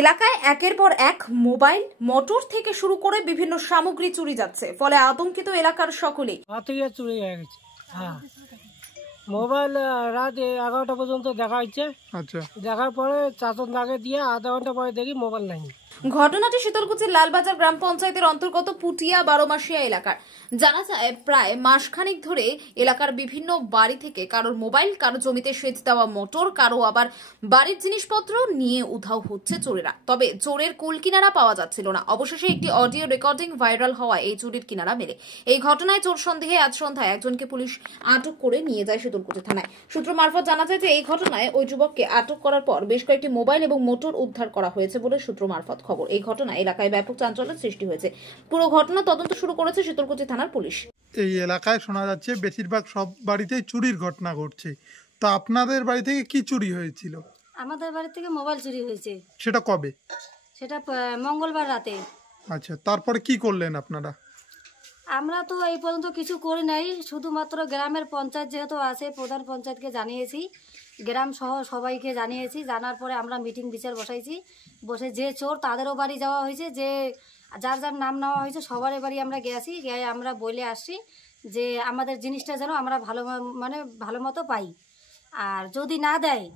এলাকায় একের পর এক মোবাইল, মোটর থেকে শুরু করে বিভিন্ন সামগ্রী চুরি যাচ্ছে, ফলে আতঙ্কিত এলাকার সকলেই। চুরি হয়ে গেছে। হ্যাঁ, মোবাইল রাত 11টা পর্যন্ত দেখা হচ্ছে। আচ্ছা, দেখার পরে চাতন দাগে দিয়ে আধা ঘন্টা পরে দেখি মোবাইল নাই। ঘটনাটি শীতলকুচির লালবাজার গ্রাম পঞ্চায়েতের অন্তর্গত পুটিয়া 12মাসিয়া এলাকার। জানা যায় প্রায় মাসখানেক ধরে এলাকার বিভিন্ন বাড়ি থেকে কারোর মোবাইল, কারো জমিতে সেচ দেওয়া মোটর, কারো আবার বাড়ির জিনিসপত্র নিয়ে উধাও হচ্ছে চোরেরা। তবে চোরের কুল কিনারা পাওয়া যাচ্ছিল না। অবশেষে একটি অডিও রেকর্ডিং ভাইরাল হওয়ায় এই চুরির কিনারা মেলে। এই ঘটনায় চোর সন্দেহে আজ সন্ধ্যায় একজনকে পুলিশ আটক করে নিয়ে যায় শীতলকুচি থানায়। সূত্র মারফত জানা যায় যে এই ঘটনায় ওই যুবককে আটক করার পর বেশ কয়েকটি মোবাইল এবং মোটর উদ্ধার করা হয়েছে বলে সূত্র মারফত খবর। এই ঘটনায় এলাকায় ব্যাপক চাঞ্চল্যের সৃষ্টি হয়েছে। পুরো ঘটনা তদন্ত শুরু করেছে শীতলকুচি থানার পুলিশ। এই এলাকায় শোনা যাচ্ছে বেশিরভাগ সব বাড়িতেই চুরির ঘটনা ঘটছে। তো আপনাদের বাড়ি থেকে কি চুরি হয়েছিল? আমাদের বাড়ি থেকে মোবাইল চুরি হয়েছে। সেটা কবে? সেটা মঙ্গলবার রাতে। আচ্ছা, তারপরে কি করলেন আপনারা? আমরা তো এই পর্যন্ত কিছু করি নাই, শুধুমাত্র গ্রামের পঞ্চায়েত যেহেতু আছে, প্রধান পঞ্চায়েতকে জানিয়েছি, গ্রাম সহ সবাইকে জানিয়েছি। জানার পরে আমরা মিটিং বিচার বসাইছি। বসে যে চোর তাদেরও বাড়ি যাওয়া হয়েছে, যে যার যার নাম নেওয়া হয়েছে সবারই বাড়ি আমরা গেছি। গিয়ে আমরা বলে আসছি যে আমাদের জিনিসটা যেন আমরা ভালো মতো পাই। আর যদি না দেয়,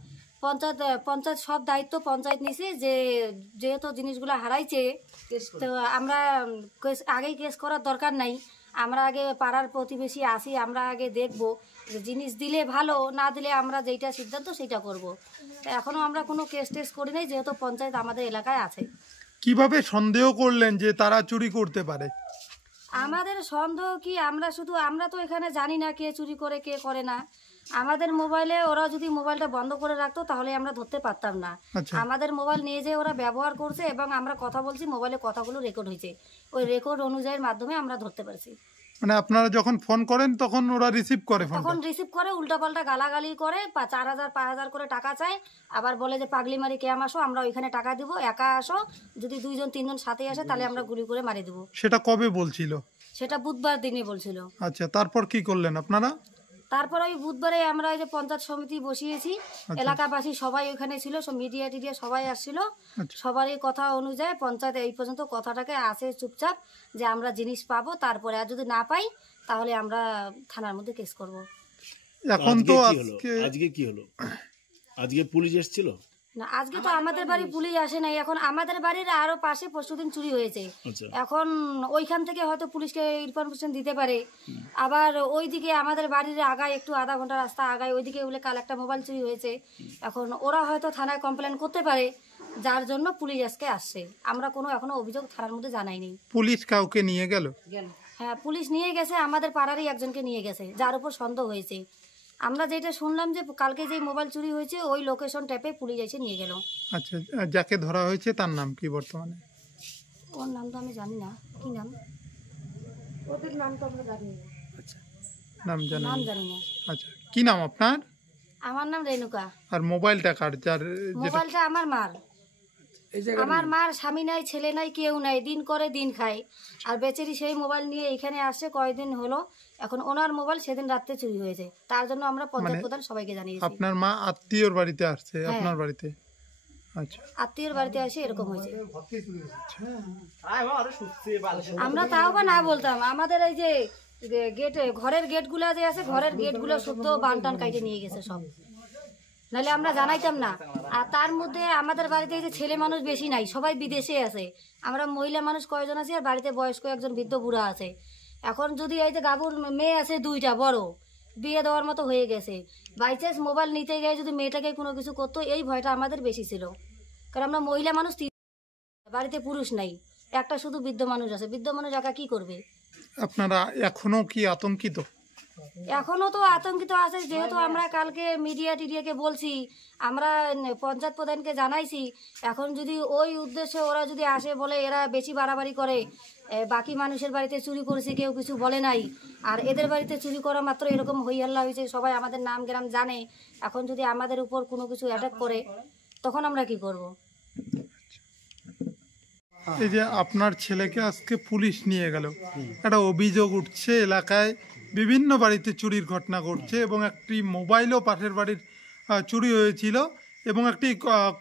পঞ্চায়েত সব দায়িত্ব পঞ্চায়েত নিছে, যে যেহেতু জিনিসগুলো হারাইছে তো আমরা আগেই কেস করার দরকার নাই। আমরা আগে পাড়ার প্রতিবেশী আসি, আমরা আগে দেখব যে জিনিস দিলে ভালো, না দিলে আমরা যেটা সিদ্ধান্ত সেটা করব। এখনো আমরা কোনো কেস টেস করি নাই, যেহেতু পঞ্চায়েত আমাদের এলাকায় আছে। কিভাবে সন্দেহ করলেন যে তারা চুরি করতে পারে? আমাদের সন্দেহ কি, আমরা তো এখানে জানি না কে চুরি করে কে করে না। আমাদের মোবাইলে ওরা যদি মোবাইলটা বন্ধ করে রাখতো তাহলে আমরা ধরতে পারতাম না। আমাদের মোবাইল নিয়ে যে ওরা ব্যবহার করছে এবং আমরা কথা বলছি, মোবাইলে কথাগুলো রেকর্ড হয়েছে, ওই রেকর্ড অনুযায়ীর মাধ্যমে আমরা ধরতে পারছি। মানে আপনারা যখন ফোন করেন তখন ওরা রিসিভ করে? তখন রিসিভ করে, উল্টাপাল্টা গালাগালি করে, 4000 5000 করে টাকা চায়। আবার বলে যে পাগলি মারি ক্যাম আসো, আমরা ওইখানে টাকা দিব, একা আসো, যদি 2জন 3জন সাথে আসে তাহলে আমরা গুলি করে মারি দেবো। সেটা কবে বলছিল? সেটা বুধবার দিনে বলছিল। আচ্ছা, তারপর কি করলেন আপনারা? তারপর ওই বুধবারে আমরা ওই যে পঞ্চায়েত সমিতি বসিয়েছি, এলাকাবাসী সবাই ওইখানে ছিল, সব মিডিয়া টিডিয়া সবাই আসছিল। সবারই কথা অনুযায়ী পঞ্চায়েত এই পর্যন্ত কথাটাকে আসে চুপচাপ যে আমরা জিনিস পাবো, তারপরে আর যদি না পাই তাহলে আমরা থানার মধ্যে কেস করব। এখন তো আজকে কি হলো? আজকে পুলিশ এসেছিল না, আজকে তো আমাদের বাড়ি পুলিশ আসে নাই। এখন আমাদের বাড়ির আরো পাশে পরশুদিন চুরি হয়েছে। এখন ওইখান থেকে হয়তো পুলিশকে ইনফরমেশন দিতে পারে। আবার ওইদিকে আমাদের বাড়ির আগায় একটু আধা ঘন্টা রাস্তা আগায় ওইদিকে বলে কাল একটা মোবাইল চুরি হয়েছে। এখন ওরা হয়তো থানায় কমপ্লেন করতে পারে, যার জন্য পুলিশ আজকে আসছে। আমরা কোনো এখনো অভিযোগ থানার মধ্যে জানাইনি। পুলিশ কাউকে নিয়ে গেল? হ্যাঁ, পুলিশ নিয়ে গেছে, আমাদের পাড়ারই একজনকে নিয়ে গেছে, যার উপর সন্দেহ হয়েছে। আমরা যেটা শুনলাম যে কালকে যে মোবাইল চুরি হয়েছে ওই লোকেশন ট্যাপে পুলিশ এসে নিয়ে গেল। আচ্ছা, যাকে ধরা হয়েছে তার নাম কি বর্তমানে? ওর নাম তো আমি জানি না, কি নাম, ওদের নাম তো আমরা জানি না। আচ্ছা, নাম জানি না। আচ্ছা, কি নাম আপনার? আমার নাম রেণুকা। আর মোবাইলটা কার? মোবাইলটা আমার মার। আমার মার স্বামী নাই, ছেলে নাই, কেউ নাই, দিন করে দিন খায়। আর বেচারি সেই মোবাইল নিয়ে এখানে আসছে কয়েকদিন হলো। এখন ওনার মোবাইল সেদিন রাত্রে চুরি হয়েছে, তার জন্য আমরা পঞ্চায়েত প্রধান সবাইকে জানিয়েছি। আপনার মা আত্মীয়র বাড়িতে আসছে আপনার বাড়িতে? আচ্ছা, আত্মীয়র বাড়িতে আসে এরকম হয়েছে। আমরা তাও বা না বলতাম, আমাদের এই যে ঘরের গেটগুলো যে আছে, ঘরের গেটগুলো শুদ্ধ বানটান কাটে নিয়ে গেছে সব, নাহলে আমরা জানাইতাম না। আর তার মধ্যে আমাদের বাড়িতে এই যে ছেলে মানুষ বেশি নাই, সবাই বিদেশে আছে। আমরা মহিলা মানুষ কয়জন আছি, আর বাড়িতে বয়স্ক একজন বৃদ্ধ বুড়া আছে। এখন যদি এই যে গাবুর মেয়ে আছে 2টা বড়, বিয়ে দেওয়ার মতো হয়ে গেছে, বাইচান্স মোবাইল নিতে গিয়ে যদি মেয়েটাকে কোনো কিছু করতো, এই ভয়টা আমাদের বেশি ছিল। কারণ আমরা মহিলা মানুষ, বাড়িতে পুরুষ নাই, একটা শুধু বৃদ্ধ মানুষ আছে। বৃদ্ধ মানুষ একা কি করবে? আপনারা এখনো কি আতঙ্কিত? এখনো তো আতঙ্কিত আছে, যেহেতু আমরা কালকে মিডিয়া টিডিয়াকে বলছি, আমরা পঞ্চায়েত প্রধানকে জানাইছি। এখন যদি ওই উদ্দেশ্যে ওরা যদি আসে বলে এরা বেশি বাড়াবাড়ি করে, বাকি মানুষের বাড়িতে চুরি করেছে কেউ কিছু বলে নাই, আর এদের বাড়িতে চুরি করা মাত্র এরকম হইয়াল্লা হয়েছে, সবাই আমাদের নাম গ্রাম জানে। এখন যদি আমাদের উপর কোনো কিছু অ্যাটাক করে তখন আমরা কি করব? এই যে আপনার ছেলেকে আজকে পুলিশ নিয়ে গেল, একটা অভিযোগ উঠছে এলাকায় বিভিন্ন বাড়িতে চুরির ঘটনা ঘটছে এবং একটি মোবাইলও পাশের বাড়ির চুরি হয়েছিল। এবং একটি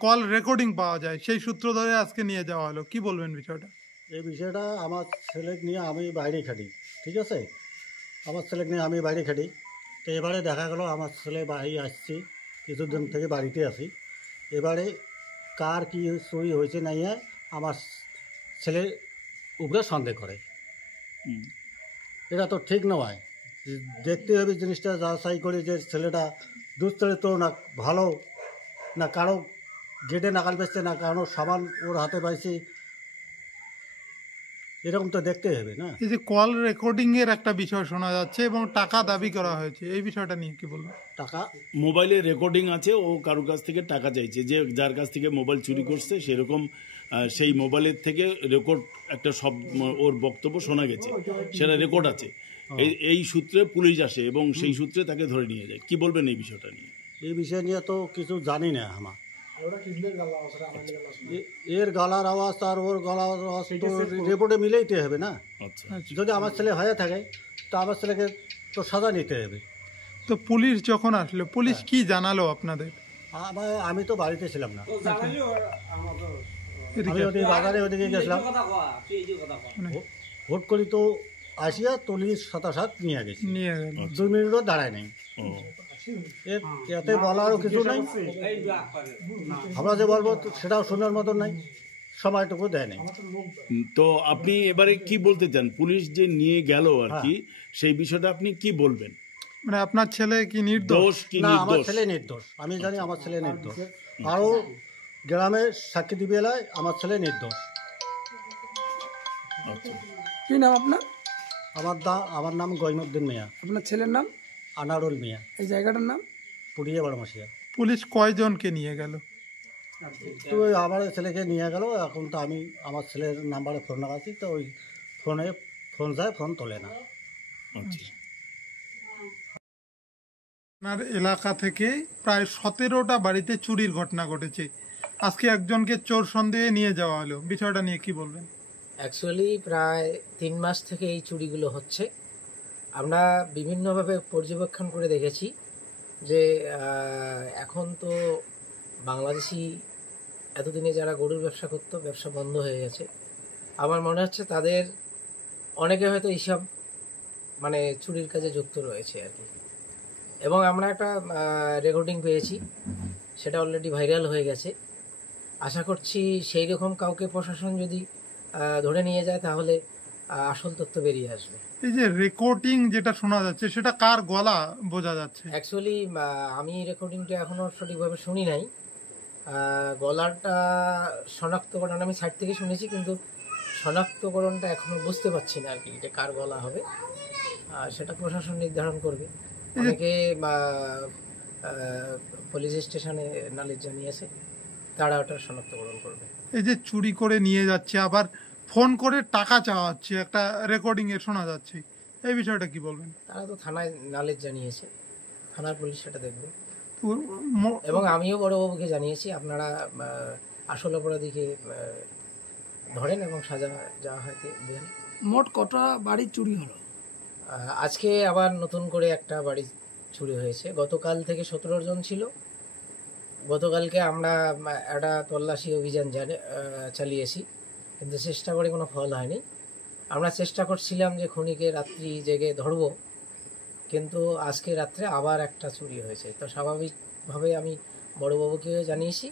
কল রেকর্ডিং পাওয়া যায়, সেই সূত্র ধরে আজকে নিয়ে যাওয়া হলো, কি বলবেন বিষয়টা? এই বিষয়টা আমার ছেলে নিয়ে আমি বাইরে খাটি, ঠিক আছে, আমার ছেলে নিয়ে আমি বাইরে খাটি। তো এবারে দেখা গেল আমার ছেলে বাড়ি আসছি, কিছুদিন থেকে বাড়িতে আছি। এবারে কার কি চুরি হয়েছে নাই আমার ছেলে উপরে সন্দেহ করে। এটা তো ঠিক নয়, দেখতে হবে জিনিসটা যাচাই করে যে ছেলেটা দুশ্চরিত্র না ভালো, না কারো গেটে নাকাল বেচছে, না কারো সাবান ওর হাতে পাইছি, এরকম তো দেখতে হবে না। এই যে কল রেকর্ডিং এর একটা বিষয় শোনা যাচ্ছে এবং টাকা দাবি করা হয়েছে, এই বিষয়টা নিয়ে কি বলবেন? টাকা মোবাইলে রেকর্ডিং আছে, ও কারোর কাছ থেকে টাকা চাইছে, যে যার কাছ থেকে মোবাইল চুরি করছে সেরকম সেই মোবাইলের থেকে রেকর্ড একটা সব ওর বক্তব্য শোনা গেছে, সেটা রেকর্ড আছে। এই সূত্রে পুলিশ আসে এবং সেই সূত্রে তাকে ধরে নিয়ে যায়। কি বলবেন এই বিষয়টা নিয়ে? এই বিষয় নিয়ে তো কিছু জানি না আমার। এর গলার আওয়াজ আর ওর গলার আওয়াজ তো রিপোর্টে মিলেইতে হবে না। আচ্ছা, যদি আমার ছেলে হয়ে থাকে তো আমার ছেলেকে তো সাজা নিতে হবে। তো পুলিশ যখন আসলো, পুলিশ কি জানালো আপনাদের? আমি তো বাড়িতে ছিলাম না, এদিকে আমি ওদিকে বাজারে ওদিকে গেছিলাম, ভোট করি তো আসিয়া তলিশ ৭৭ নিয়ে গেছি, নিয়ে গেল। 2 মিনিটও দাঁড়ায় নাই। ও এতে বলারও কিছু নাই, আমরা যে বলবো সেটাও শোনার মতন নাই, সময়টুকু দেয় নাই। তো আপনি এবারে কি বলতে চান? পুলিশ যে নিয়ে গেল আর কি, সেই বিষয়টা আপনি কি বলবেন? মানে আপনার ছেলে কি নির্দোষ? দোষ কি না, আমার নির্দোষ? ছেলে নির্দোষ, আমি জানি আমার ছেলে নির্দোষ। আরও গ্রামের সাক্ষী দিবে এলায় আমার ছেলে নির্দোষ। আচ্ছা, কি নাম আপনার? আমার নাম গয়নুদ্দিন মিয়া। আপনার ছেলের নাম? আনারুল মিয়া। এই জায়গাটার নাম? পুড়িয়ে বারমাসিয়া। পুলিশ কয়জনকে নিয়ে গেল? তো আমার ছেলেকে নিয়ে গেল, এখন তো আমি আমার ছেলের নাম্বারে ফোন লাগাচ্ছি, তো ওই ফোনে ফোন যায়, ফোন তোলে না। আচ্ছা। আপনার এলাকা থেকে প্রায় 17টা বাড়িতে চুরির ঘটনা ঘটেছে, আজকে একজনকে চোর সন্দেহে নিয়ে যাওয়া হলো, বিষয়টা নিয়ে কি বলবেন? অ্যাকচুয়ালি প্রায় 3 মাস থেকে এই চুরিগুলো হচ্ছে। আমরা বিভিন্নভাবে পর্যবেক্ষণ করে দেখেছি যে এখন তো বাংলাদেশি এতদিনে যারা গরুর ব্যবসা করতো, ব্যবসা বন্ধ হয়ে গেছে। আমার মনে হচ্ছে তাদের অনেকে হয়তো এইসব মানে চুরির কাজে যুক্ত রয়েছে আর কি। এবং আমরা একটা রেকর্ডিং পেয়েছি, সেটা অলরেডি ভাইরাল হয়ে গেছে। আশা করছি সেই রকম কাউকে প্রশাসন যদি ধরে নিয়ে যায় তাহলে আসল তথ্য বেরিয়ে আসবে। এই যে রেকর্ডিং যেটা শোনা যাচ্ছে, সেটা কার গলা বোঝা যাচ্ছে? অ্যাকচুয়ালি আমি রেকর্ডিংটা এখনো সঠিকভাবে শুনি নাই। গলাটা শনাক্তকরণ আমি সাইড থেকে শুনেছি, কিন্তু শনাক্তকরণটা এখনো বুঝতে পারছি না আর কি, এটা কার গলা হবে সেটা প্রশাসন নির্ধারণ করবে। অনেকে পুলিশ স্টেশনে নালিশ জানিয়েছে, তারা ওটা শনাক্তকরণ করবে। এই যে চুরি করে নিয়ে যাচ্ছে, আবার ফোন করে টাকা চাওয়া হচ্ছে, একটা রেকর্ডিং এ শোনা যাচ্ছে, এই বিষয়টা কি বলবেন? তারা তো থানায় নালিশ জানিয়েছে, থানার পুলিশ সেটা দেখবে। তো এবং আমিও বড়বাবুকে জানিয়েছি, আপনারা আসল অপরাধীকে ধরেন এবং সাজা যা হয় দেন। মোট কটা বাড়ি চুরি হলো? আজকে আবার নতুন করে একটা বাড়ি চুরি হয়েছে। গতকাল থেকে 17 জন ছিল। গতকালকে আমরা একটা তল্লাশি অভিযান চালিয়েছি, কিন্তু চেষ্টা করে কোনো ফল হয়নি। আমরা চেষ্টা করছিলাম যে খুনিকে রাত্রি জেগে ধরব, কিন্তু আজকে রাত্রে আবার একটা চুরি হয়েছে। তো স্বাভাবিকভাবে আমি বড়বাবুকেও জানিয়েছি,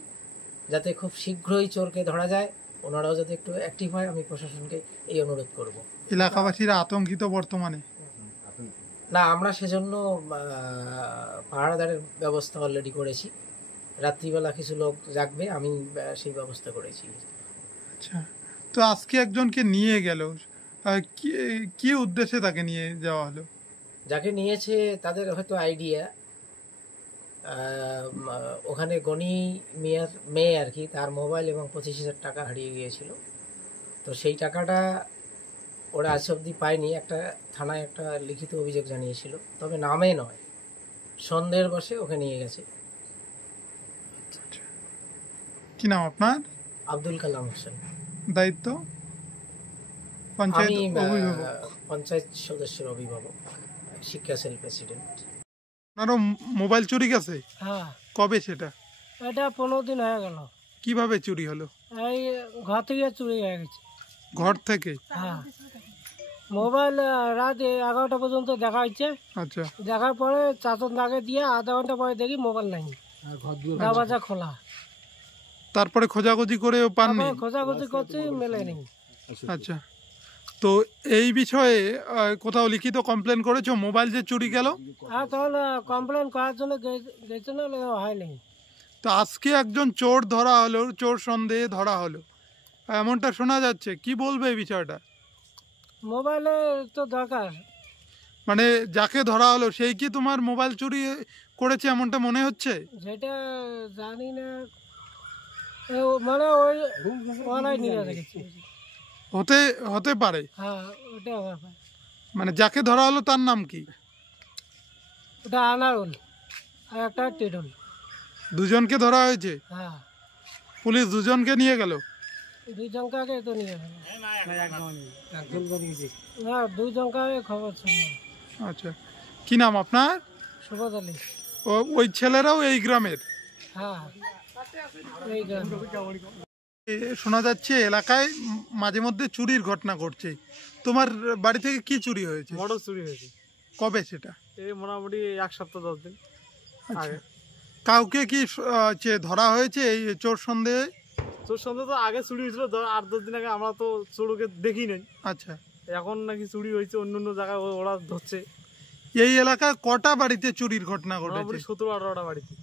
যাতে খুব শীঘ্রই চোরকে ধরা যায়, ওনারাও যাতে একটু অ্যাক্টিভ হয়, আমি প্রশাসনকে এই অনুরোধ করব। এলাকাবাসীরা আতঙ্কিত বর্তমানে? না, আমরা সেজন্য পাহারাদারের ব্যবস্থা অলরেডি করেছি। রাত্রিবেলা কিছু লোক জাগবে, আমি সেই ব্যবস্থা করেছি। আচ্ছা, তো আজকে একজনকে নিয়ে গেল, কি উদ্দেশ্যে তাকে নিয়ে যাওয়া হলো? যাকে নিয়েছে তাদের হয়তো আইডিয়া, ওখানে গনি মিয়ার মেয়ে আর কি, তার মোবাইল এবং 25,000 টাকা হারিয়ে গিয়েছিল। তো সেই টাকাটা ওরা আজ অবধি পায়নি। একটা থানায় একটা লিখিত অভিযোগ জানিয়েছিল, তবে নামে নয়, সন্দেহের বশে ওকে নিয়ে গেছে। কি নাম আপনার? আব্দুল কালাম হোসেন। দায়িত্ব? আমি পঞ্চায়েত সদস্যের অভিভাবক, শিক্ষা সেল প্রেসিডেন্ট। আপনারও মোবাইল চুরি গেছে? হ্যাঁ, কবে সেটা? এটা 15 দিন হয়ে গেল। কিভাবে চুরি হলো? এই ঘর থেকে চুরি হয়ে গেছে। ঘর থেকে? হ্যাঁ, মোবাইল রাত 11টা পর্যন্ত দেখা হচ্ছে। আচ্ছা, দেখার পরে চাতন দাগে দিয়ে আধা ঘন্টা পরে দেখি মোবাইল নাই, দরজা খোলা। তারপরে খোঁজাখুঁজি করে পাননি? তারপরে খোঁজাখুঁজি করছি, মেলে নেই। আচ্ছা, তো এই বিষয়ে কোথাও লিখিত কমপ্লেন করেছো মোবাইল যে চুরি গেল? আর তখন কমপ্লেন করার জন্য গেছে না, হয়নি। তো আজকে একজন চোর ধরা হলো, চোর সন্দেহে ধরা হলো, এমনটা শোনা যাচ্ছে, কি বলবে এই বিষয়টা? মোবাইলের তো দরকার। মানে যাকে ধরা হলো সেই কি তোমার মোবাইল চুরি করেছে এমনটা মনে হচ্ছে? যেটা জানি না, মানে ওই ওরাই নিয়ে রেখেছে। হতে পারে। হ্যাঁ, ওটা আমার ভাই। মানে যাকে ধরা হলো তার নাম কি? ওটা আনারুল আর একটা টেডুল। দুজনকে ধরা হয়েছে? হ্যাঁ, পুলিশ দুজনকে নিয়ে গেল? দুজনকাকে তো নিয়ে গেল। না, দুজনকাকে খবর শুনলাম। আচ্ছা, কি নাম আপনার? সুবোধ আলী। ওই ছেলেরাও এই গ্রামের? হ্যাঁ, এই গ্রামে। শোনা যাচ্ছে এলাকায় মাঝে মধ্যে চুরির ঘটনা ঘটছে, তোমার বাড়ি থেকে কি চুরি হয়েছে? মোটর চুরি হয়েছে। কবে সেটা? এই মোটামুটি 1 সপ্তাহ 10 দিন আগে। কাউকে কি ধরা হয়েছে এই চোর সন্দেহে? চোর সন্দেহ তো আগে চুরি হয়েছিল 8-10 দিন আগে, আমরা তো চোরকে দেখি নাই। আচ্ছা, এখন নাকি চুরি হয়েছে অন্য অন্য জায়গায়, ওরা ধরছে। এই এলাকায় কটা বাড়িতে চুরির ঘটনা ঘটেছে? মোটামুটি 17-18টা বাড়িতে।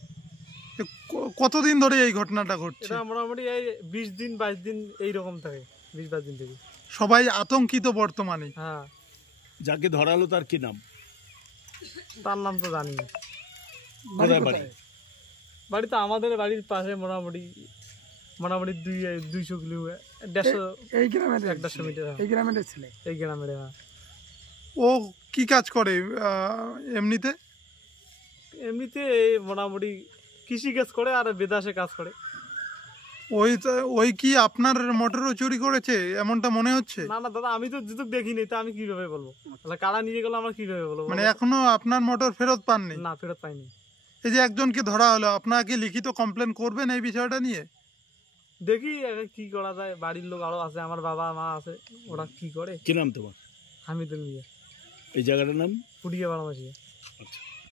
কতদিন ধরে এই ঘটনাটা ঘটছে? এটা মোটামুটি এই 20 দিন 22 দিন এইরকম থাকে, 20-22 দিন থেকে। সবাই আতঙ্কিত বর্তমানে। হ্যাঁ, যাকে ধরা হলো তার কি নাম? তার নাম তো জানি না। কোথায় বাড়ি? বাড়ি তো আমাদের বাড়ির পাশে, মোটামুটি 200 কিলোমিটার, 150 এই গ্রামের 150 মিটার। এই গ্রামের ছেলে। এই গ্রামের। হ্যাঁ। ও কি কাজ করে এমনিতে? এমনিতে এই মোটামুটি কৃষি কাজ করে আর বিদেশে কাজ করে। ওই কি আপনার মোটরও চুরি করেছে এমনটা মনে হচ্ছে? না না দাদা, আমি তো যেহেতু দেখিনি, তা আমি কিভাবে বলবো? তাহলে কারা নিয়ে গেল আমরা কিভাবে বলবো? মানে এখনো আপনার মোটর ফেরত পাননি? না, ফেরত পাইনি। এই যে একজনকে ধরা হলো, আপনাকে লিখিত কমপ্লেন করবেন এই বিষয়টা নিয়ে? দেখি কি করা যায়। বাড়ির লোক আরো আছে, আমার বাবা মা আছে, ওরা কি করে। কি নাম তোমার? হামিদুল মিয়া। এই জায়গাটার নাম? পুড়িয়া বারামাসিয়া। আচ্ছা।